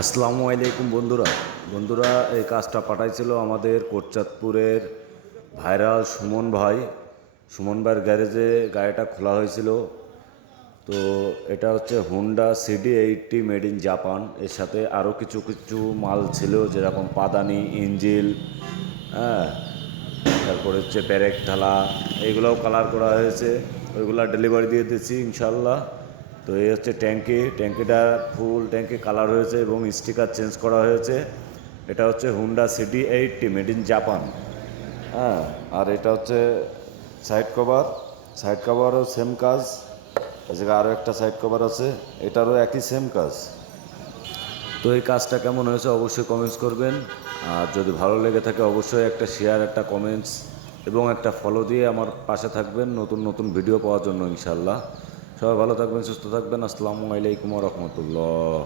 আসসালামু আলাইকুম বন্ধুরা। বন্ধুরা, এই কাজটা পাঠাইছিল আমাদের কোটচাঁদপুরের ভাইরাল সুমন ভাই। সুমন ভাইয়ের গ্যারেজে গাড়িটা খোলা হয়েছিল। তো এটা হচ্ছে Honda CD80 made in Japan. এর সাথে আরও কিছু কিছু মাল ছিল, যেরকম পাদানি, ইঞ্জিল, হ্যাঁ, তারপর হচ্ছে ব্যারেক ঢালা, এইগুলোও কালার করা হয়েছে। ওইগুলো ডেলিভারি দিয়ে দিচ্ছি ইনশাল্লাহ। তো এই হচ্ছে ট্যাঙ্কিটা ফুল ট্যাঙ্কি কালার হয়েছে এবং স্টিকার চেঞ্জ করা হয়েছে। এটা হচ্ছে Honda CD80 made in Japan. হ্যাঁ, আর এটা হচ্ছে সাইড কভারও সেম কাজ। এদিকে আরও একটা সাইড কভার আছে, এটারও একই সেম কাজ। তো এই কাজটা কেমন হয়েছে অবশ্যই কমেন্টস করবেন। আর যদি ভালো লেগে থাকে অবশ্যই একটা শেয়ার, একটা কমেন্টস এবং একটা ফলো দিয়ে আমার পাশে থাকবেন নতুন নতুন ভিডিও পাওয়ার জন্য ইনশাল্লাহ। সবাই ভালো থাকবেন, সুস্থ থাকবেন। আসসালামু আলাইকুম ওয়া রাহমাতুল্লাহ।